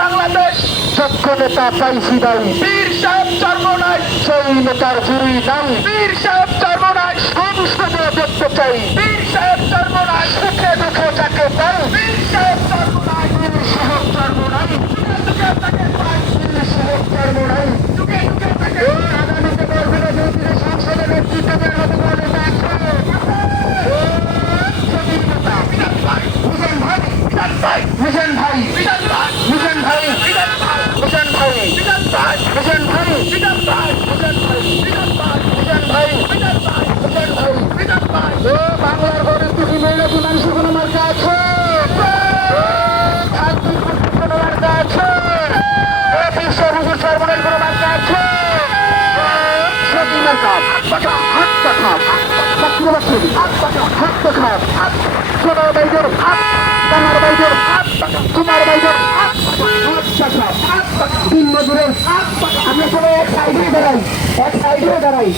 বাংলাদেশ যোগ্য নেতা পাইছি নাই, বীর সাহেব চর্মনাই, সেই নেতার জুড়ি নাই, বীর সাহেব চর্মনাই, সংসদে দেখতে চাই, বীর সাহেব চর্মনাই, সুখে দুঃখে যাকে পাই, বীর সাহেব চর্মনাই, বীর সাহেব চর্ম নাই, যুগে তাকে পাই, বীর সাহেব চর্ম নাই। যুগে তাকে এই আগামীতে বরগুনা দুর্নীতি সংসদে নেতৃত্ব দেওয়ার মতো কোনো নেতা আছে? জমির নেতা বিধান ভাই, মিজান ভাই, বিধান ভাই, মিজান ভাই, বিধান ভাই, মিজান ভাই, বিধান ভাই, মিজান ভাই, বিধান ভাই, মিজান ভাই, বিধান ভাই, মিজান ভাই, বিধান ভাই, মিজান ভাই, বিধান ভাই, মিজান ভাই। বিধান ভাই, ও বাংলার গরিব দুঃখী মেয়েরা কি মানুষের কোনো মার্কা আছে? শান্তি মুক্তির কোনো মার্কা আছে? বিশ্ব হুজুর সর্বনের কোনো মার্কা আছে? সবই মার্কা। হাত পাখাপ, চাকরি হাত পাখাপ, সোনার বাইজের হাত, কামার বাইজের হাত, কুমার বাইজের হাত পাখাপ, দিন মজুরের হাত। আমরা সবাই এক সাইডে দাঁড়াই, এক সাইডে দাঁড়াই।